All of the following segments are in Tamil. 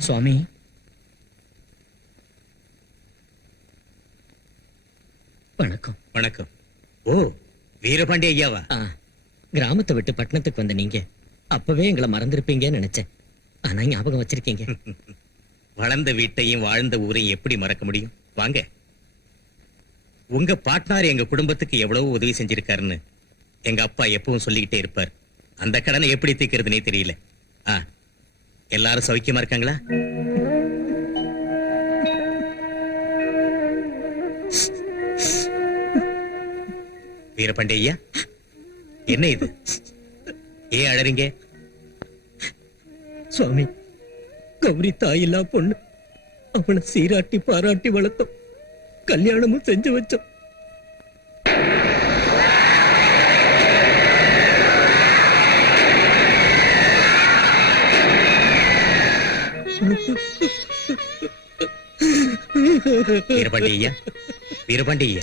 சுவாமி. வணக்கம். வணக்கம். ஓ வீரபாண்டி ஐயாவா? கிராமத்தை விட்டு பட்டணத்துக்கு வந்த நீங்க. அப்பவே எங்களை மறந்திருப்பீங்கன்னு நினைச்சேன். ஆனா ஞாபகம் வச்சிருக்கீங்க. வளர்ந்த வீட்டையும் வாழ்ந்த ஊரையும் எப்படி மறக்க முடியும்? வாங்க. உங்க பாட்னார் எங்க குடும்பத்துக்கு எவ்வளவு உதவி செஞ்சிருக்காருன்னு எங்க அப்பா எப்பவும் சொல்லிக்கிட்டே இருப்பார். அந்த கடனை எப்படி தீர்க்கிறதுனே தெரியல. ஆ எல்லாரும் சௌக்கியமா இருக்காங்களா? வீரபாண்டி ஐயா என்ன இது? ஏன் அழறீங்க? சுவாமி கௌரி தாயில்லா பொண்ணு. அவனை சீராட்டி பாராட்டி வளர்த்தோம். கல்யாணமும் செஞ்சு வச்சோம். வீரபாண்டி ஐயா வீரபாண்டி ஐயா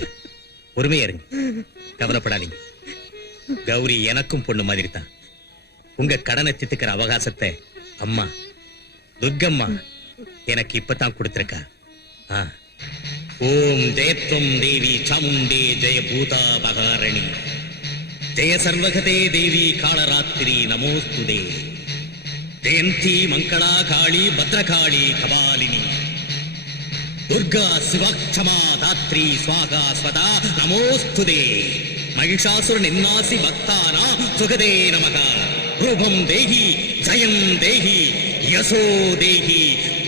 பொறுமையா இருங்க. கவலைப்படாதீங்க. கௌரி எனக்கும் பொண்ணு மாதிரி தான். உங்க கடனை தித்துக்கிற அவகாசத்தை அம்மா துர்கம்மா எனக்கு இப்பதான் கொடுத்திருக்கா. ஓம் ஜெயத்வம் தேவி சாமுண்டே ஜெய பூதா பகாரணி ஜெய சர்வகதே தேவி காலராத்திரி நமோஸ்துதே. జయంతి మంకళా కాళి భద్రకాళి కబాలిని దుర్గా శివక్షమా దాత్రి స్వాగా స్వత నమోస్తుదే మహిషాసుర నిన్నాసి భక్తానా సుగదే నమక రూపం దేహి జయం దేహి యశో దేహి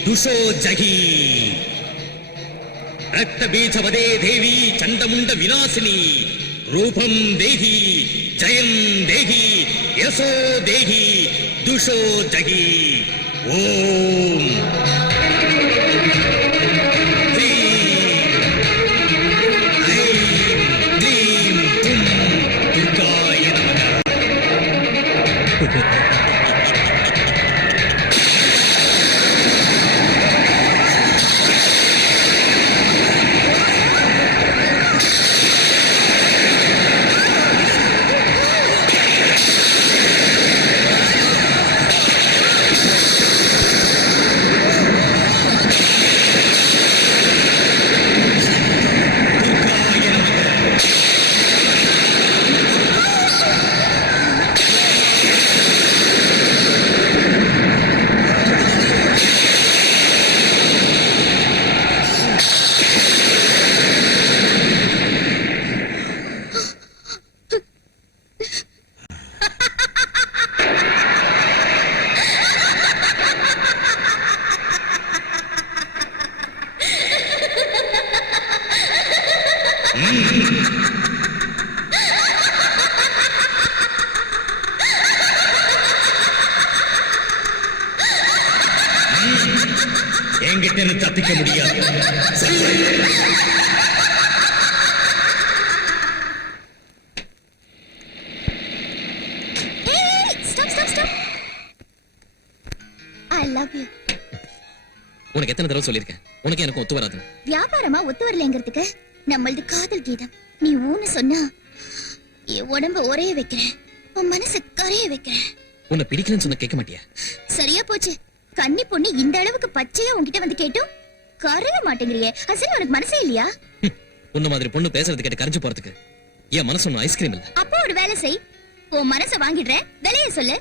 దుషో జహి. రక్తబీజవదే దేవి చండముండ వినాశిని. రూపం దేహి జయం దేహి యశో దేహీ. দুশো জাগি ওম ஸ்டாப் ஐ லவ் யூ உனக்கு எத்தனை தடவை சொல்லியிருக்கேன்? உனக்கு எனக்கு ஒத்து வராது வியாபாரமா ஒத்து வரலங்கிறதுக்கு நம்மளது காதல் கீதம். நீ ஊன்னு சொன்னா என் உடம்ப ஒரே வைக்கிறேன். உன் மனசு கரைய வைக்கிறேன். உன்னை பிடிக்கலன்னு சொன்ன கேட்க மாட்டியா? சரியா போச்சு. கன்னி பொண்ணு இந்த அளவுக்கு பச்சையா உன்கிட்ட வந்து கேட்டும்? கரைய மாட்டேங்கிறியே. அசரி உனக்கு மனசே இல்லையா? உன்ன மாதிரி பொண்ணு பேசுறது கேட்டு கரைஞ்சு போறதுக்கு. என் மனசு ஒன்னும் ஐஸ்கிரீம் இல்ல. அப்போ ஒரு வேலை செய். உன் மனச வாங்கிடுறேன். விலைய சொல்லு.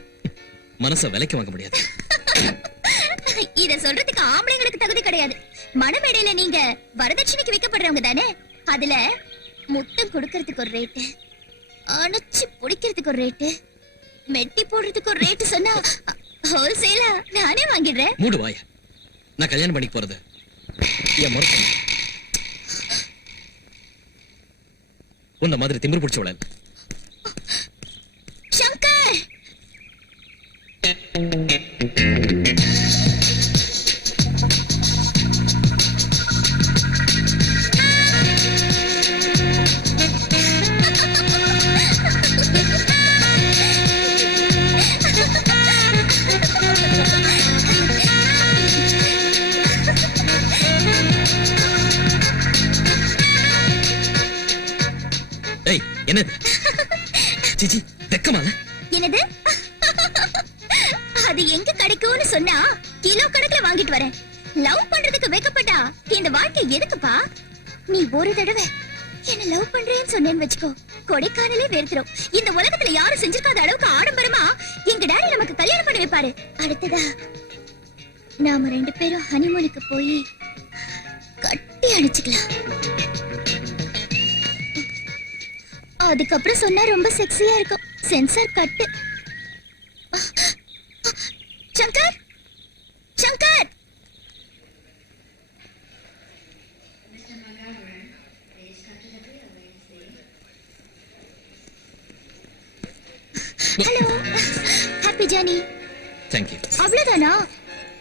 மனசை விலைக்கு வாங்க முடியாது. இத சொல்றதுக்கு ஆம்பளைங்களுக்கு தகுதி கிடையாது. மணமேடையில நீங்க வரதட்சணைக்கு வைக்கப்படுறவங்க தானே? அதுல முத்தம் கொடுக்கறதுக்கு ஒரு ரேட்டு அணைச்சு பிடிக்கிறதுக்கு ஒரு ரேட்டு மெட்டி போடுறதுக்கு ஒரு ரேட்டு சொன்னா ஹோல்சேலா நானே வாங்கிடுறேன். மூடு வாய. நான் கல்யாணம் பண்ணிக்க போறது. என் மறுப்பு உன்ன மாதிரி திமிரு பிடிச்சவள சிச்சி வெக்கமா என்னது? அது எங்க கிடைக்கும்னு சொன்னா கிலோ கணக்குல வாங்கிட்டு வரேன். லவ் பண்றதுக்கு வைக்கப்பட்டா இந்த வாழ்க்கை எதுக்குப்பா? நீ ஒரு தடவை என்ன லவ் பண்றேன்னு சொன்னேன்னு வச்சுக்கோ. கொடைக்கானலே வெறுத்துரும். இந்த உலகத்துல யாரும் செஞ்சிருக்காத அளவுக்கு ஆடம்பரமா எங்க டாடி நமக்கு கல்யாணம் பண்ணி வைப்பாரு. அடுத்ததா நாம ரெண்டு பேரும் ஹனிமூனுக்கு போய் கட்டி அணைச்சுக்கலாம் அதுக்கப்புறம் சொன்னா ரொம்ப செக்ஸியா இருக்கும். Censor cut Shankar! Shankar! Hello happy Johnny thank you அவ்வளவுதானா?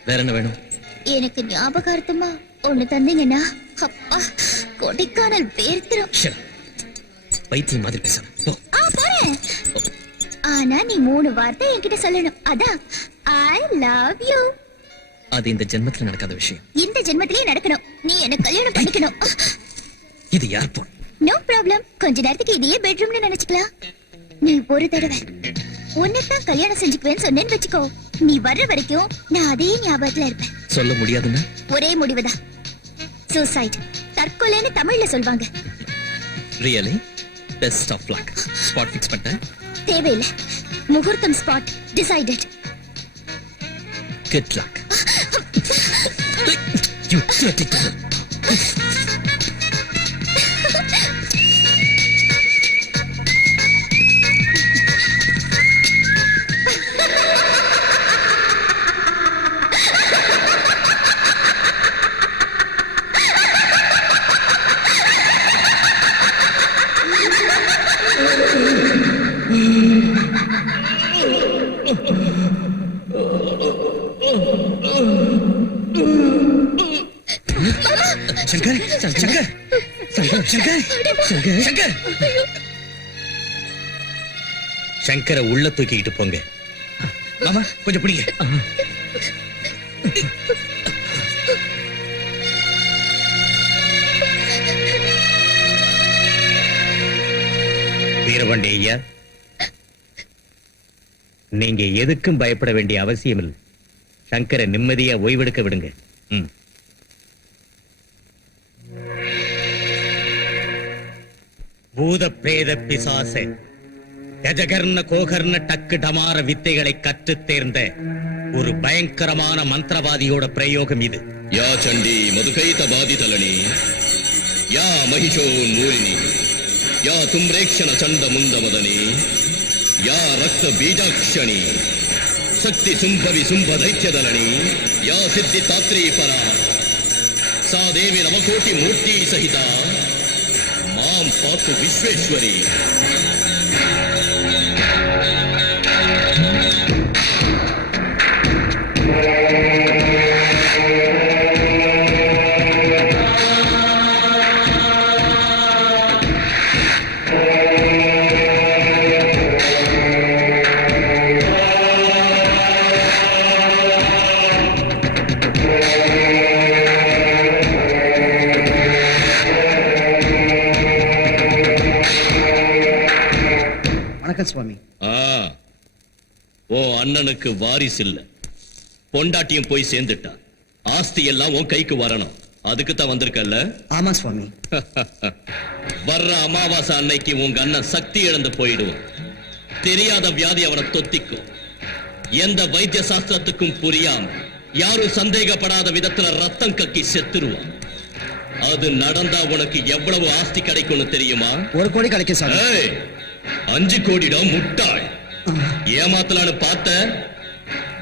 வேற என்ன வேணும்? எனக்கு ஞாபகார்த்தமா ஒண்ணு தந்தீங்கன்னா அப்பா கொடைக்கானல் வேர்த்திரும். பைத்தியம் மாதிரி பேசாம போ. ஆ போறேன். ஆனா நீ மூணு வார்த்தை என்கிட்ட சொல்லணும். அதான் ஐ லவ் யூ அது இந்த ஜென்மத்துல நடக்காத விஷயம். இந்த ஜென்மத்திலே நடக்கணும். நீ என்ன கல்யாணம் பண்ணிக்கணும். இது யார் போன் நோ ப்ராப்ளம் கொஞ்ச நேரத்துக்கு இதையே பெட்ரூம்னு நினைச்சுக்கலாம். நீ ஒரு தடவை உன்னைத்தான் கல்யாணம் செஞ்சுக்குவேன்னு சொன்னேன்னு வச்சுக்கோ. நீ வர்ற வரைக்கும் நான் அதே ஞாபகத்துல இருப்பேன். சொல்ல முடியாதுன்னா? ஒரே முடிவுதான். சூசைட் தற்கொலைன்னு தமிழ்ல சொல்வாங்க. Really best of luck spot fix பண்ணிட்டேன் தேவையில்லை முகூர்த்தம் spot decided good luck you dirty Shankar Shankar. Shankar. Shankar உள்ள தூக்கிக்கிட்டு போங்க. மாமா கொஞ்சம் பிடிங்க. வீரபாண்டி ஐயா நீங்க எதுக்கும் பயப்பட வேண்டிய அவசியம் இல்லை சங்கரை நிம்மதியா ஓய்வெடுக்க விடுங்க. ம். பூத பூதப்பேத பிசாச. கஜகர்ண கோகர்ண டக்கு டமார வித்தைகளை கற்று தேர்ந்த ஒரு பயங்கரமான மந்திரவாதியோட பிரயோகம் இது. யா சண்டி மதுகைத பாதிதலனி. யா மகிஷோ மூலினி. யா தும்ரேக்ஷண சண்ட முந்தமதனி யா ரக்த பீஜாட்சணி சக்தி சும்பவி சும்ப தைத்யதலனி. யா சித்தி தாத்ரி பரா. சா தேவி நவகோட்டி மூர்த்தி சகிதா. రాంపత్ విశ్వేశ్వరి Thank you. சுவாமி. ஆ. ஓ அண்ணனுக்கு வாரிசு இல்ல. பொண்டாட்டியும் போய் சேர்ந்துட்டா. ஆஸ்தி எல்லாம் உன் கைக்கு வரணும். அதுக்கு தான் வந்திருக்கல்ல? ஆமா சுவாமி. வர்ற அமாவாசை அன்னைக்கு உங்க அண்ணன் சக்தி இழந்து போயிடுவான். தெரியாத வியாதி அவனை தொத்திக்கும். எந்த வைத்திய சாஸ்திரத்துக்கும் புரியாம யாரும் சந்தேகப்படாத விதத்துல ரத்தம் கக்கி செத்துருவான். அது நடந்தா உனக்கு எவ்வளவு ஆஸ்தி கிடைக்கும்னு தெரியுமா? ஒரு கோடி கிடைக்கும் ஏய், அஞ்சு கோடிடம் முட்டாள். ஏமாத்தலான்னு பார்த்த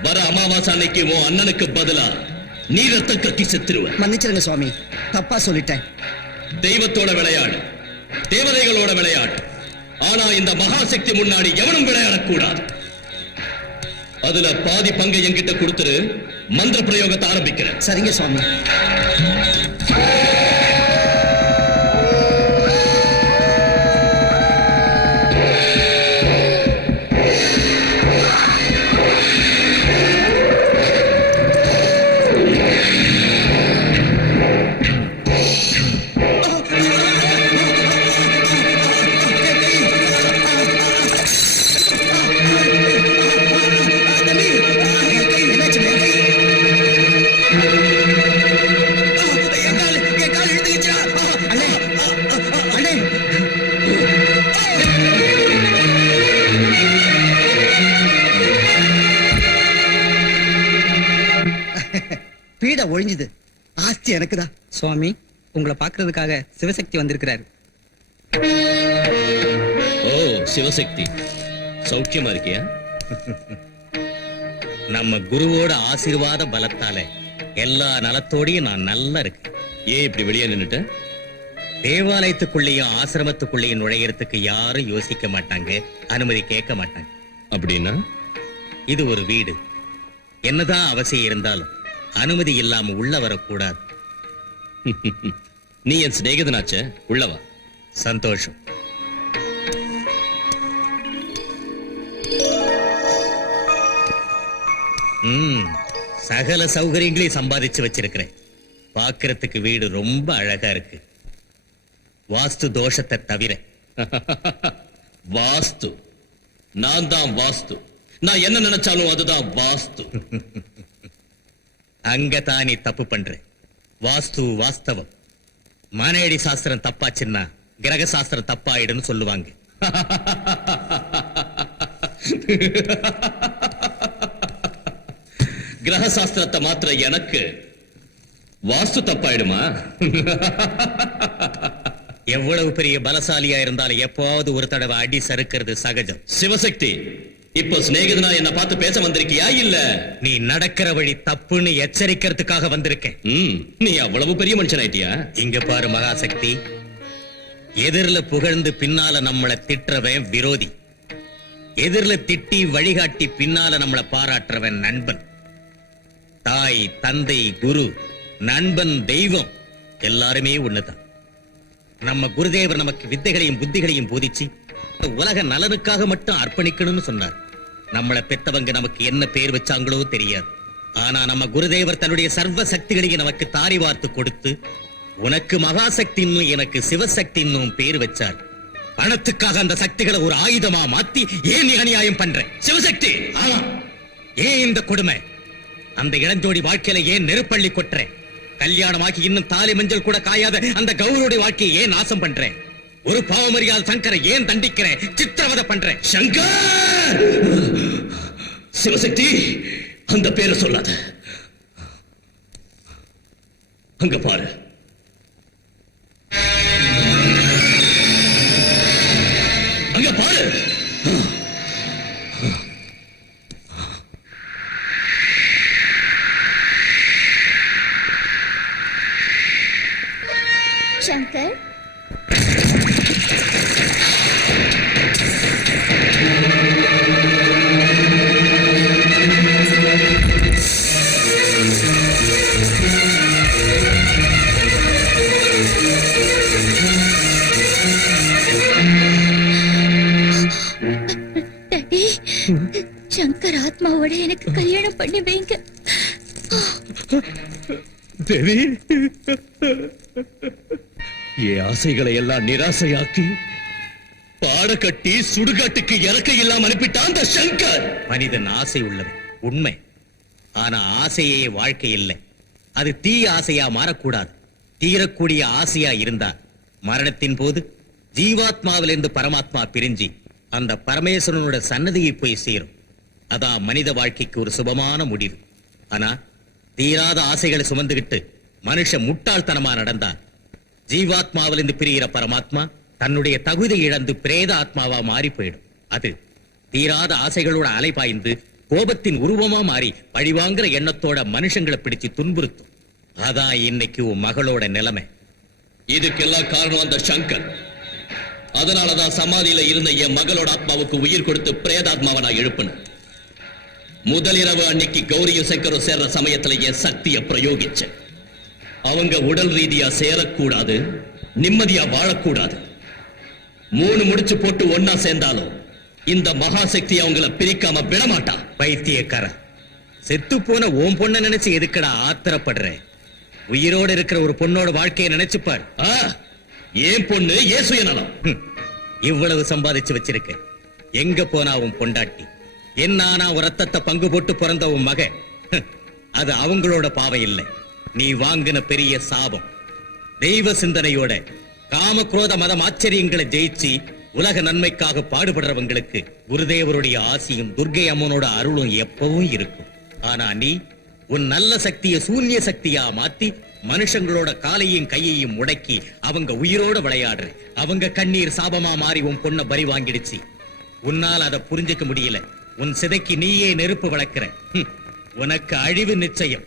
வர அமாவாசை அன்னைக்கு உன் அண்ணனுக்கு பதிலா நீ ரத்தம் கக்கி செத்துருவ. மன்னிச்சிருங்க சுவாமி தப்பா சொல்லிட்டேன். தெய்வத்தோட விளையாடு தேவதைகளோட விளையாடு. ஆனா இந்த மகாசக்தி முன்னாடி எவனும் விளையாடக்கூடாது. அதுல பாதி பங்கை என்கிட்ட கொடுத்துரு மந்திர பிரயோகத்தை ஆரம்பிக்கிறேன். சரிங்க சுவாமி. சுவாமி உங்களை பார்க்கிறதுக்காக சிவசக்தி வந்திருக்கிறாரு. ஓ சிவசக்தி. சௌக்கியமா இருக்கியா? நம்ம குருவோட ஆசீர்வாத பலத்தால எல்லா நலத்தோடையும் நான் நல்லா இருக்கேன். ஏன் இப்படி வெளியே நின்னுட்ட? தேவாலயத்துக்குள்ளேயும் ஆசிரமத்துக்குள்ளேயும் நுழையறதுக்கு யாரும் யோசிக்க மாட்டாங்க அனுமதி கேட்க மாட்டாங்க. அப்படின்னா? இது ஒரு வீடு. என்னதான் அவசியம் இருந்தாலும் அனுமதி இல்லாம உள்ள வரக்கூடாது. நீ என் சிநேகிதனாச்சே. உள்ளவா சந்தோஷம். சகல சௌகரியங்களையும் சம்பாதிச்சு வச்சிருக்கிறேன். பார்க்கிறதுக்கு வீடு ரொம்ப அழகா இருக்கு. வாஸ்து தோஷத்தை தவிர. வாஸ்து. நான் தான் வாஸ்து. நான் என்ன நினைச்சாலும் அதுதான் வாஸ்து. அங்க தான் நீ தப்பு வாஸ்து வாஸ்தவம். மானேடி சாஸ்திரம் தப்பாச்சுன்னா கிரக சாஸ்திரம் தப்பாயிடுன்னு சொல்லுவாங்க. கிரக சாஸ்திரத்தை மாத்திர எனக்கு வாஸ்து தப்பாயிடுமா? எவ்வளவு பெரிய பலசாலியா இருந்தாலும் எப்போவாவது ஒரு தடவை அடி சறுக்கிறது சகஜம். சிவசக்தி. இப்ப சிநேகிதனா என்ன பார்த்து பேச வந்திருக்கியா இல்ல? நீ நடக்கிற வழி தப்புன்னு எச்சரிக்கிறதுக்காக வந்திருக்கேன். நீ அவ்வளவு பெரிய மனுஷன் ஆயிட்டியா இங்க பாரு மகாசக்தி. எதிரில புகழ்ந்து பின்னால நம்மள திட்டுறவன் விரோதி. எதிரில திட்டி வழிகாட்டி பின்னால நம்மள பாராட்டுறவன் நண்பன். தாய் தந்தை குரு நண்பன் தெய்வம் எல்லாருமே ஒண்ணுதான். நம்ம குருதேவர் நமக்கு வித்தைகளையும் புத்திகளையும் போதிச்சு உலக நலனுக்காக மட்டும் அர்ப்பணிக்கணும்னு சொன்னார். நம்மளை பெத்தவங்க நமக்கு என்ன பேர் வச்சாங்களோ தெரியாது. ஆனா நம்ம குருதேவர் தன்னுடைய சர்வ சக்திகளையும் நமக்கு தாரி வார்த்து கொடுத்து உனக்கு மகாசக்தின்னு எனக்கு சிவசக்தின்னு பேர் வச்சார். பணத்துக்காக அந்த சக்திகளை ஒரு ஆயுதமா மாத்தி ஏன் நீ அநியாயம் பண்ற? சிவசக்தி! ஆமா. ஏன் இந்த கொடுமை? அந்த இளஞ்சோடி வாழ்க்கையில ஏன் நெருப்பள்ளி கொட்டுற? கல்யாணமாக்கி இன்னும் தாலி மஞ்சள் கூட காயாத அந்த கௌரவுடைய வாழ்க்கையை ஏன் நாசம் பண்றேன் ஒரு பாவமரியாத சங்கரை ஏன் தண்டிக்கிறேன் சித்திரவதை பண்றேன் சங்கர்! சிவசக்தி அந்த பேரை சொல்லாத. அங்க பாரு. அங்க பாரு. ஆத்மாவோட எனக்கு கல்யாணம் பண்ணி வைங்க. தேவி என் ஆசைகளை எல்லாம் நிராசையாக்கி பாட கட்டி சுடுகாட்டுக்கு இறக்க இல்லாம அனுப்பிட்டான் அந்த சங்கர். மனிதன் ஆசை உள்ளவன் உண்மை. ஆனா ஆசையே வாழ்க்கை இல்லை. அது தீய ஆசையா மாறக்கூடாது. தீரக்கூடிய ஆசையா இருந்தா மரணத்தின் போது ஜீவாத்மாவிலிருந்து பரமாத்மா பிரிஞ்சு அந்த பரமேஸ்வரனோட சன்னதியை போய் சேரும். அதான் மனித வாழ்க்கைக்கு ஒரு சுபமான முடிவு. ஆனா தீராத ஆசைகளை சுமந்துகிட்டு மனுஷன் முட்டாள்தனமா நடந்தா ஜீவாத்மாவிலிருந்து பிரிகிற பரமாத்மா தன்னுடைய தகுதி இழந்து பிரேத ஆத்மாவா மாறி போயிடும். அது தீராத ஆசைகளோட அலைபாய்ந்து கோபத்தின் உருவமா மாறி பழிவாங்கிற எண்ணத்தோட மனுஷங்களை பிடிச்சு துன்புறுத்தும். அதான் இன்னைக்கு உன் மகளோட நிலைமை. இதுக்கெல்லாம் காரணம் அந்த சங்கர். அதனாலதான் சமாதியில இருந்த என் மகளோட ஆத்மாவுக்கு உயிர் கொடுத்து பிரேதாத்மாவை நான் எழுப்பினேன். முதல் இரவு அன்னைக்கு கௌரியும் சங்கரும் சேர்ற சமயத்துல என் சக்தியை பிரயோகிச்சேன். அவங்க உடல் ரீதியா சேரக்கூடாது நிம்மதியா வாழக்கூடாது. மூணு முடிச்சு போட்டு ஒன்னா சேர்ந்தாலும் இந்த மகாசக்தி அவங்கள பிரிக்காம விடமாட்டா. பைத்தியக்கார செத்து போன ஓம் பொண்ண நினைச்சு எதுக்குடா ஆத்திரப்படுற? உயிரோட இருக்கிற ஒரு பொண்ணோட வாழ்க்கையை நினைச்சுப்பார். ஏன் பொண்ணு? ஏன் சுயநலம் இவ்வளவு சம்பாதிச்சு வச்சிருக்க. எங்க போனா உன் பொண்டாட்டி? என்னானா ஒரு ரத்தத்தை பங்கு போட்டு பிறந்த உன் மக அது அவங்களோட பாவம் இல்லை நீ வாங்கின பெரிய சாபம். தெய்வ சிந்தனையோட காம குரோத மதம் ஆச்சரியங்களை ஜெயிச்சு உலக நன்மைக்காக பாடுபடுறவங்களுக்கு குருதேவருடைய ஆசியும் துர்க்கை அம்மனோட அருளும் எப்பவும் இருக்கும். ஆனா நீ உன் நல்ல சக்தியை சூன்ய சக்தியா மாத்தி மனுஷங்களோட காலையும் கையையும் முடக்கி அவங்க உயிரோட விளையாடுற அவங்க கண்ணீர் சாபமா மாறி உன் பொண்ண பறி வாங்கிடுச்சு. உன்னால் அதை புரிஞ்சுக்க முடியல. உன் சிதைக்கு நீயே நெருப்பு வளர்க்கிற உனக்கு அழிவு நிச்சயம்.